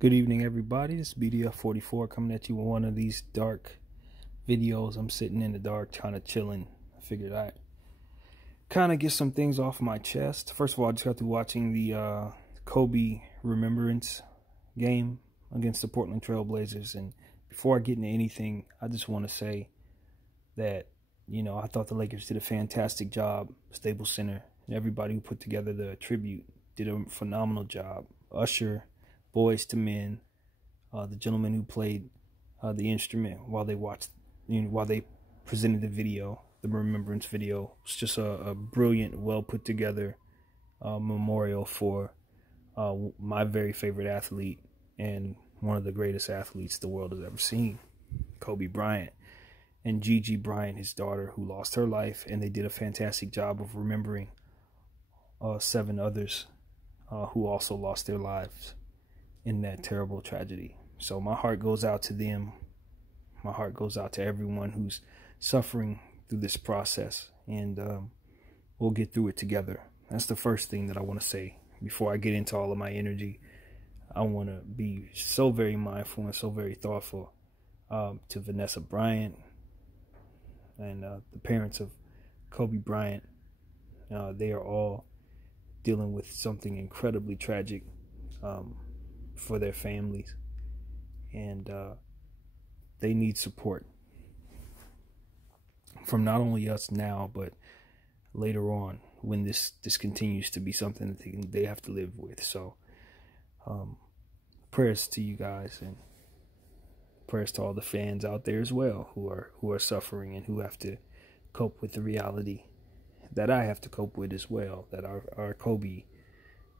Good evening, everybody. This is BDF44 coming at you with one of these dark videos. I'm sitting in the dark trying to chilling. I figured I'd kind of get some things off my chest. First of all, I just got through watching the Kobe Remembrance game against the Portland Trail Blazers. And before I get into anything, I just want to say that, I thought the Lakers did a fantastic job. Staples Center and everybody who put together the tribute did a phenomenal job. Usher, Boyz II Men, the gentleman who played the instrument while they watched, while they presented the video, the remembrance video. It's just a brilliant, well put together memorial for my very favorite athlete and one of the greatest athletes the world has ever seen, Kobe Bryant, and Gigi Bryant, his daughter, who lost her life. And they did a fantastic job of remembering 7 others who also lost their lives in that terrible tragedy. So my heart goes out to them. My heart goes out to everyone who's suffering through this process, and we'll get through it together. That's the first thing that I want to say before I get into all of my energy. I want to be so very mindful and so very thoughtful to Vanessa Bryant and the parents of Kobe Bryant. They are all dealing with something incredibly tragic for their families, and they need support from not only us now, but later on when this continues to be something that they have to live with. So prayers to you guys, and prayers to all the fans out there as well who are suffering and who have to cope with the reality that I have to cope with as well, that our Kobe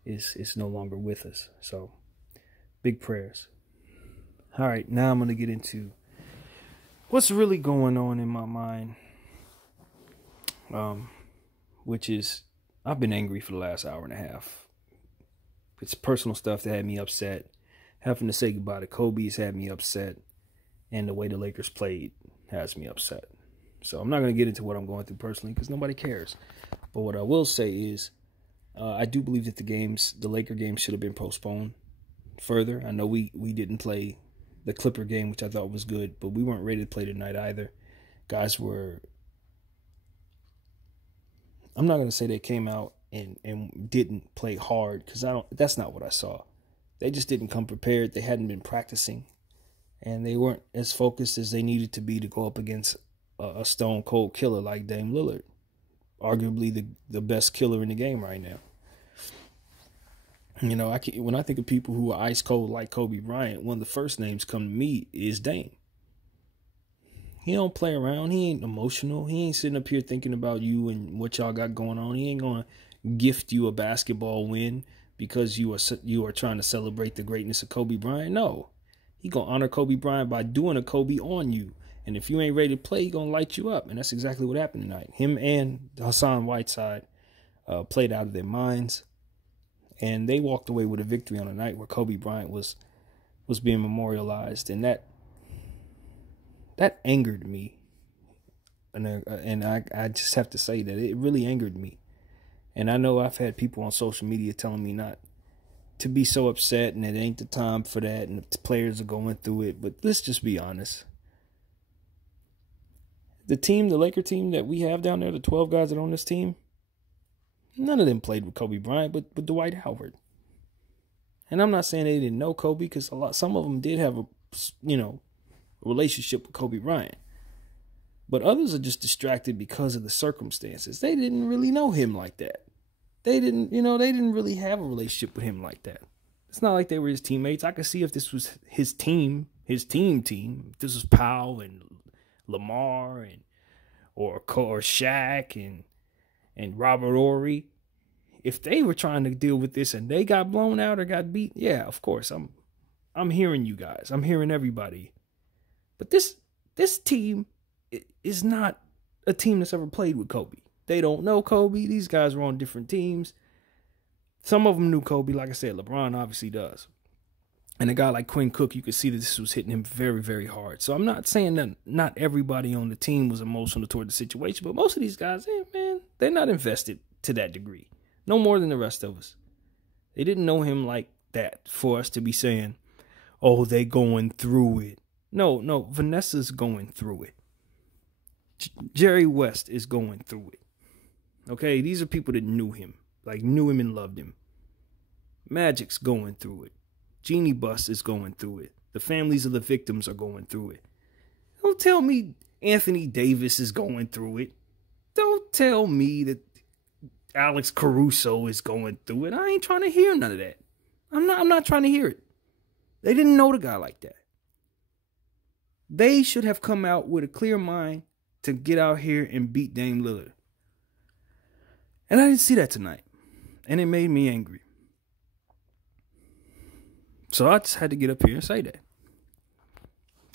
is no longer with us. So big prayers. All right, now I'm going to get into what's really going on in my mind, which is I've been angry for the last hour and a half. It's personal stuff that had me upset. Having to say goodbye to Kobe has had me upset, and the way the Lakers played has me upset. So I'm not going to get into what I'm going through personally because nobody cares. But what I will say is I do believe that the Laker games should have been postponed further. I know we didn't play the Clipper game, which I thought was good, but we weren't ready to play tonight either. Guys were, I'm not going to say they came out and didn't play hard, because that's not what I saw. They just didn't come prepared. They hadn't been practicing, and they weren't as focused as they needed to be to go up against a stone cold killer like Dame Lillard, arguably the best killer in the game right now. When I think of people who are ice cold like Kobe Bryant, one of the first names come to me is Dame. He don't play around. He ain't emotional. He ain't sitting up here thinking about you and what y'all got going on. He ain't gonna gift you a basketball win because you are trying to celebrate the greatness of Kobe Bryant. No, he gonna honor Kobe Bryant by doing a Kobe on you. And if you ain't ready to play, he gonna light you up. And that's exactly what happened tonight. Him and Hassan Whiteside played out of their minds. And they walked away with a victory on a night where Kobe Bryant was being memorialized, and that angered me. And I just have to say that it really angered me. And I know I've had people on social media telling me not to be so upset, and it ain't the time for that, and the players are going through it. But let's just be honest. The Laker team that we have down there, the 12 guys that are on this team, none of them played with Kobe Bryant, but Dwight Howard. And I'm not saying they didn't know Kobe, because some of them did have a relationship with Kobe Bryant. But others are just distracted because of the circumstances. They didn't really know him like that. They didn't really have a relationship with him like that. It's not like they were his teammates. I could see if this was his team, if this was Powell and Lamar or Shaq and Robert Horry, if they were trying to deal with this and they got blown out or got beat, yeah, of course, I'm hearing you guys. I'm hearing everybody. But this team is not a team that's ever played with Kobe. They don't know Kobe. These guys were on different teams. Some of them knew Kobe. Like I said, LeBron obviously does. And a guy like Quinn Cook, you could see that this was hitting him very, very hard. So I'm not saying that not everybody on the team was emotional toward the situation, but most of these guys, man, they're not invested to that degree. No more than the rest of us. They didn't know him like that for us to be saying, oh, they going through it. No, Vanessa's going through it. Jerry West is going through it. Okay, these are people that knew him and loved him. Magic's going through it. Jeannie Buss is going through it. The families of the victims are going through it. Don't tell me Anthony Davis is going through it. Don't tell me that Alex Caruso is going through it. I ain't trying to hear none of that. I'm not trying to hear it. They didn't know the guy like that. They should have come out with a clear mind to get out here and beat Dame Lillard. And I didn't see that tonight. And it made me angry. So I just had to get up here and say that.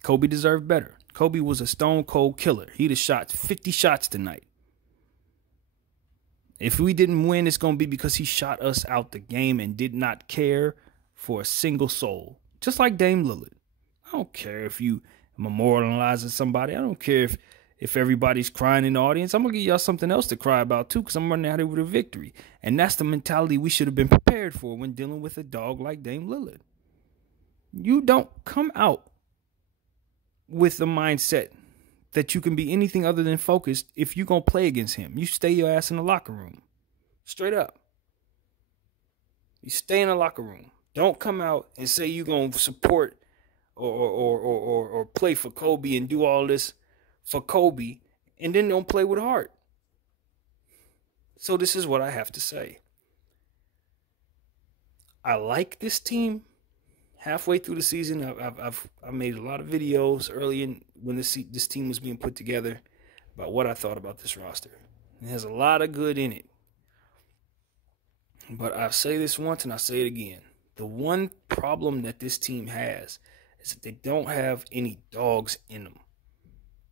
Kobe deserved better. Kobe was a stone cold killer. He'd have shot 50 shots tonight. If we didn't win, it's going to be because he shot us out the game and did not care for a single soul. Just like Dame Lillard. I don't care if you memorializing somebody. I don't care if everybody's crying in the audience. I'm going to give y'all something else to cry about too, because I'm running out here with a victory. And that's the mentality we should have been prepared for when dealing with a dog like Dame Lillard. You don't come out with the mindset that you can be anything other than focused if you're going to play against him. You stay your ass in the locker room. Straight up. You stay in the locker room. Don't come out and say you're going to support or play for Kobe and do all this for Kobe and then don't play with heart. So this is what I have to say. I like this team. Halfway through the season, I made a lot of videos early in when this team was being put together about what I thought about this roster. It has a lot of good in it. But I say this once and I say it again. The one problem that this team has is that they don't have any dogs in them.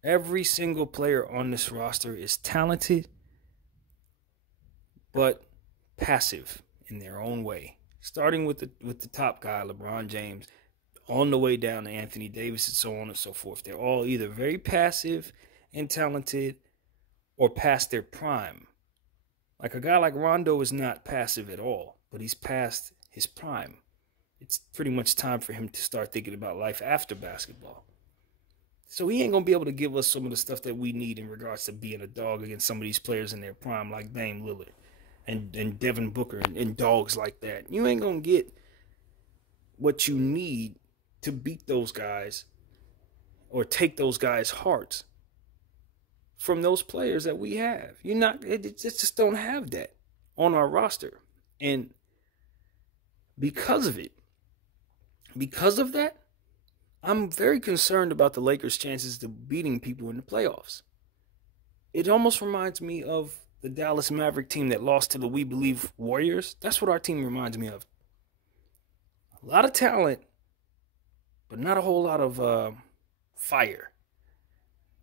Every single player on this roster is talented, but passive in their own way. Starting with the top guy, LeBron James, on the way down to Anthony Davis and so on and so forth. They're all either very passive and talented or past their prime. Like a guy like Rondo is not passive at all, but he's past his prime. It's pretty much time for him to start thinking about life after basketball. So he ain't going to be able to give us some of the stuff that we need in regards to being a dog against some of these players in their prime like Dame Lillard. And Devin Booker and dogs like that. You ain't going to get what you need to beat those guys or take those guys' hearts from those players that we have. It just don't have that on our roster. And because of that, I'm very concerned about the Lakers' chances of beating people in the playoffs. It almost reminds me of the Dallas Maverick team that lost to the We Believe Warriors. That's what our team reminds me of. A lot of talent, but not a whole lot of fire.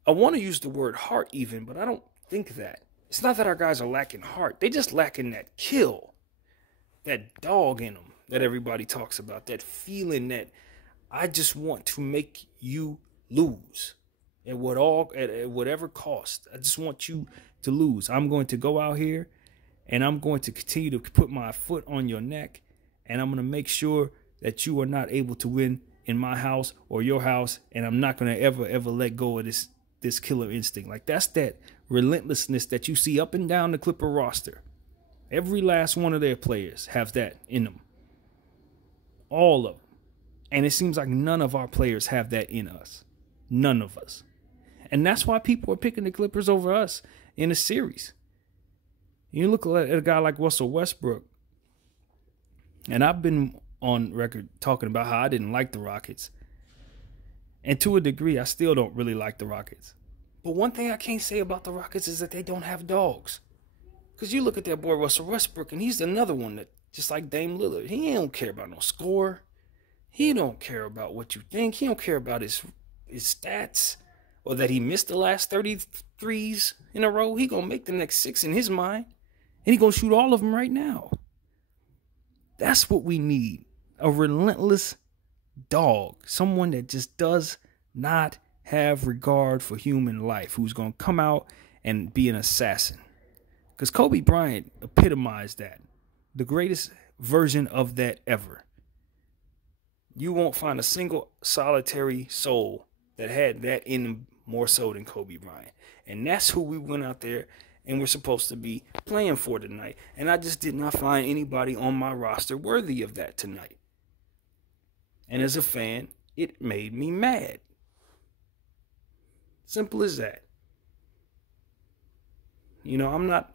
I want to use the word heart even, but I don't think that. It's not that our guys are lacking heart. They just lacking that kill, that dog in them that everybody talks about, that feeling that I just want to make you lose at whatever cost. I just want you to lose. I'm going to go out here and I'm going to continue to put my foot on your neck, and I'm going to make sure that you are not able to win in my house or your house, and I'm not going to ever let go of this killer instinct. Like, that's that relentlessness that you see up and down the Clipper roster. Every last one of their players have that in them. All of them. And it seems like none of our players have that in us. None of us. And that's why people are picking the Clippers over us in a series. You look at a guy like Russell Westbrook, and I've been on record talking about how I didn't like the Rockets. And to a degree, I still don't really like the Rockets. But one thing I can't say about the Rockets is that they don't have dogs. Because you look at that boy Russell Westbrook, and he's another one that, just like Dame Lillard, he don't care about no score. He don't care about what you think. He don't care about his stats, or that he missed the last 33s in a row. He going to make the next 6 in his mind. And he going to shoot all of them right now. That's what we need. A relentless dog. Someone that just does not have regard for human life. Who's going to come out and be an assassin. Because Kobe Bryant epitomized that. The greatest version of that ever. You won't find a single solitary soul that had that in them more so than Kobe Bryant. And that's who we went out there and we're supposed to be playing for tonight. And I just did not find anybody on my roster worthy of that tonight. And as a fan, it made me mad. Simple as that. You know, I'm not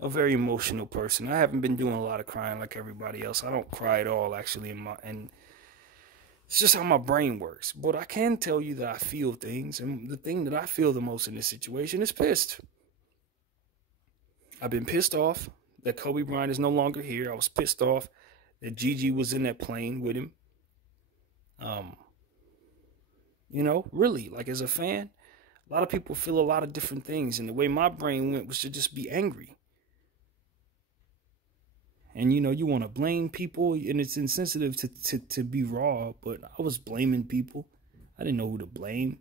a very emotional person. I haven't been doing a lot of crying like everybody else. I don't cry at all, actually, and it's just how my brain works. But I can tell you that I feel things, and the thing that I feel the most in this situation is pissed. I've been pissed off that Kobe Bryant is no longer here. I was pissed off that Gigi was in that plane with him. You know, really, like as a fan, a lot of people feel a lot of different things, and the way my brain went was to just be angry. And, you know, you want to blame people, and it's insensitive to be raw, but I was blaming people. I didn't know who to blame.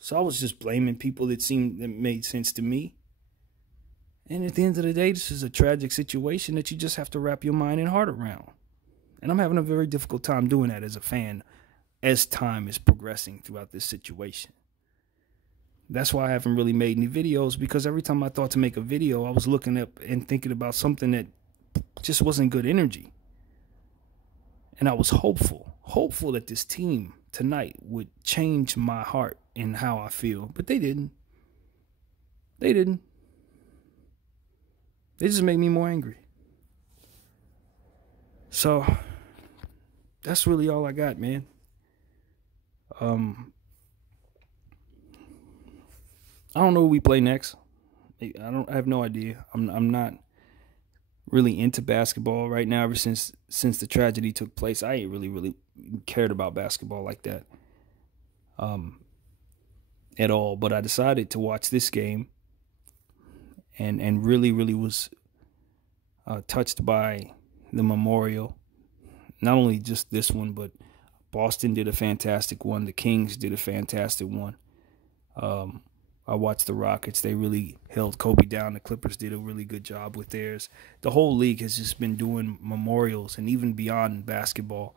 So I was just blaming people that made sense to me. And at the end of the day, this is a tragic situation that you just have to wrap your mind and heart around. And I'm having a very difficult time doing that as a fan as time is progressing throughout this situation. That's why I haven't really made any videos, because every time I thought to make a video, I was looking up and thinking about something that just wasn't good energy. And I was hopeful that this team tonight would change my heart and how I feel. But they didn't. They just made me more angry. So that's really all I got, man. I don't know who we play next. I have no idea. I'm not really into basketball right now. Ever since the tragedy took place, I ain't really cared about basketball like that at all. But I decided to watch this game and really was touched by the memorial. Not only just this one, but Boston did a fantastic one. The Kings did a fantastic one. I watched the Rockets. They really held Kobe down. The Clippers did a really good job with theirs. The whole league has just been doing memorials, and even beyond basketball,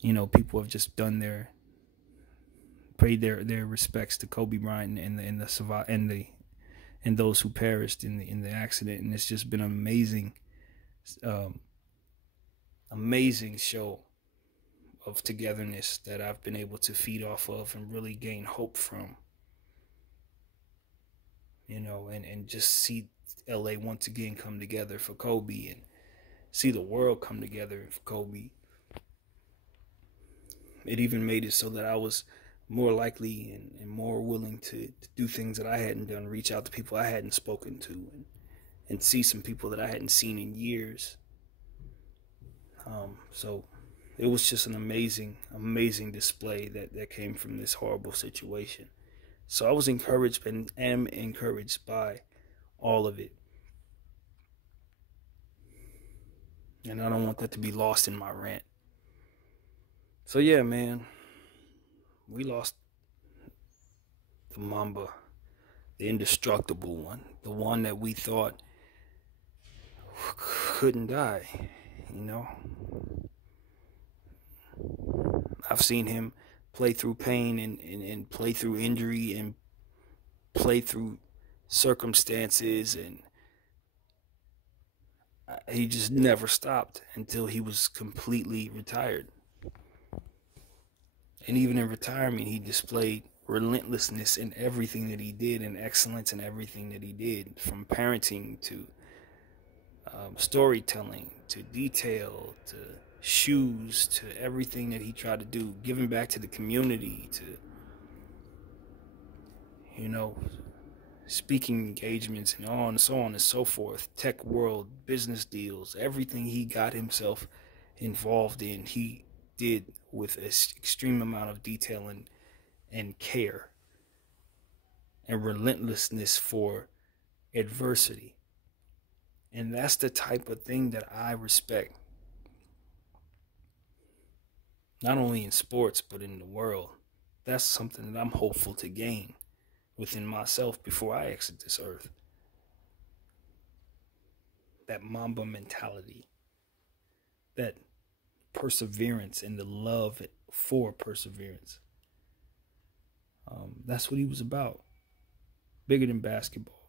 you know, people have just done paid their respects to Kobe Bryant and those who perished in the accident. And it's just been an amazing show of togetherness that I've been able to feed off of and really gain hope from. You know, and just see LA once again come together for Kobe, and see the world come together for Kobe. It even made it so that I was more likely and more willing to do things that I hadn't done, reach out to people I hadn't spoken to, and see some people that I hadn't seen in years. So it was just an amazing display that came from this horrible situation. So I was encouraged and am encouraged by all of it. And I don't want that to be lost in my rant. So yeah, man, we lost the Mamba, the indestructible one, the one that we thought couldn't die, you know. I've seen him play through pain and play through injury and play through circumstances, and he just never stopped until he was completely retired. And even in retirement, he displayed relentlessness in everything that he did and excellence in everything that he did, from parenting to storytelling to detail to shoes to everything that he tried to do, giving back to the community, to, you know, speaking engagements and so on and so forth, tech world, business deals, everything he got himself involved in, he did with an extreme amount of detail and care and relentlessness for adversity. And that's the type of thing that I respect, not only in sports but in the world. That's something that I'm hopeful to gain within myself before I exit this earth. That Mamba mentality, that perseverance and the love for perseverance. That's what he was about. Bigger than basketball.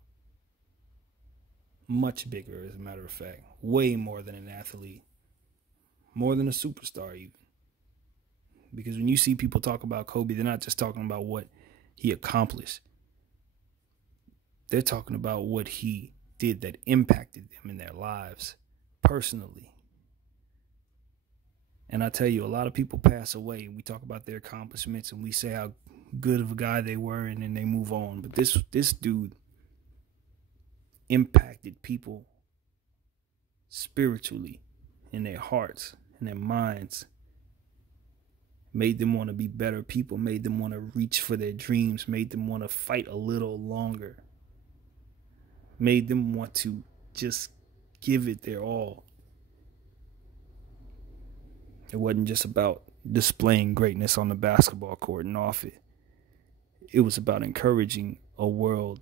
Much bigger, as a matter of fact. Way more than an athlete. More than a superstar, even. Because when you see people talk about Kobe, they're not just talking about what he accomplished. They're talking about what he did that impacted them in their lives personally. And I tell you, a lot of people pass away and we talk about their accomplishments and we say how good of a guy they were and then they move on. But this dude impacted people spiritually in their hearts, in their minds, made them want to be better people, made them want to reach for their dreams, made them want to fight a little longer, made them want to just give it their all. It wasn't just about displaying greatness on the basketball court and off it. It was about encouraging a world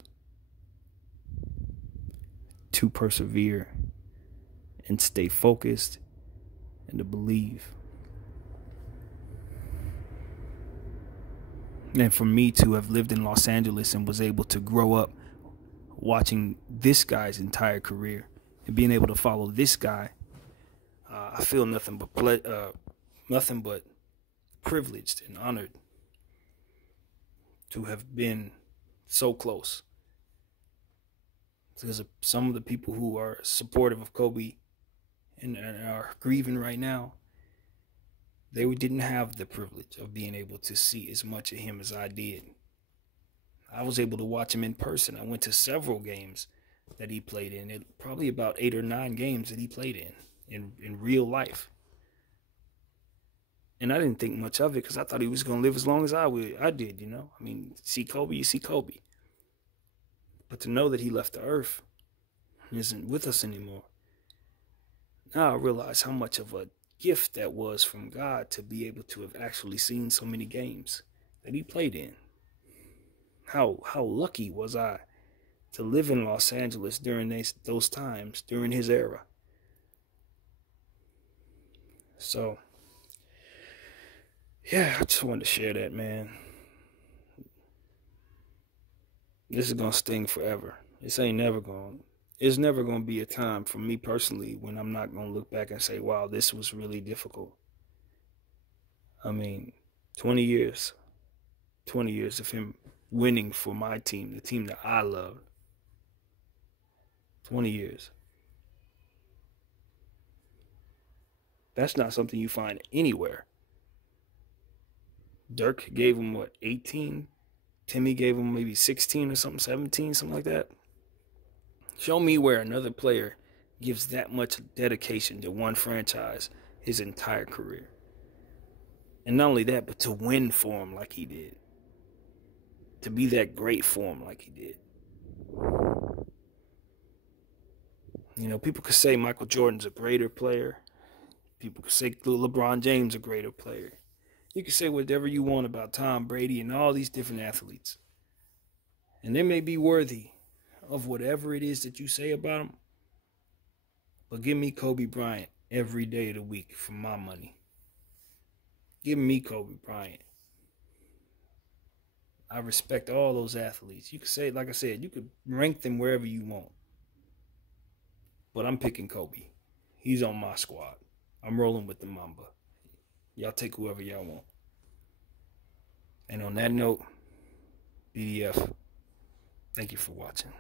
to persevere and stay focused and to believe. And for me to have lived in Los Angeles and was able to grow up watching this guy's entire career and being able to follow this guy, I feel nothing but privileged and honored to have been so close. Because some of the people who are supportive of Kobe and are grieving right now, they didn't have the privilege of being able to see as much of him as I did. I was able to watch him in person. I went to several games that he played in. Probably about 8 or 9 games that he played in real life. And I didn't think much of it because I thought he was going to live as long as I did, you know. I mean, see Kobe, you see Kobe. But to know that he left the earth and isn't with us anymore, now I realize how much of a gift that was from God to be able to have actually seen so many games that he played in. How lucky was I to live in Los Angeles during those times, during his era. So, yeah, I just wanted to share that, man. This is going to sting forever. It's never going to be a time for me personally when I'm not going to look back and say, wow, this was really difficult. I mean, 20 years of him winning for my team, the team that I loved. 20 years. That's not something you find anywhere. Dirk gave him, 18? Timmy gave him maybe 16 or something, 17, something like that. Show me where another player gives that much dedication to one franchise his entire career. And not only that, but to win for him like he did. To be that great for him like he did. You know, people could say Michael Jordan's a greater player. People could say LeBron James a greater player. You can say whatever you want about Tom Brady and all these different athletes. And they may be worthy of whatever it is that you say about them. But give me Kobe Bryant every day of the week for my money. Give me Kobe Bryant. I respect all those athletes. You could say, like I said, you could rank them wherever you want. But I'm picking Kobe. He's on my squad. I'm rolling with the Mamba. Y'all take whoever y'all want. And on that note, BDF, thank you for watching.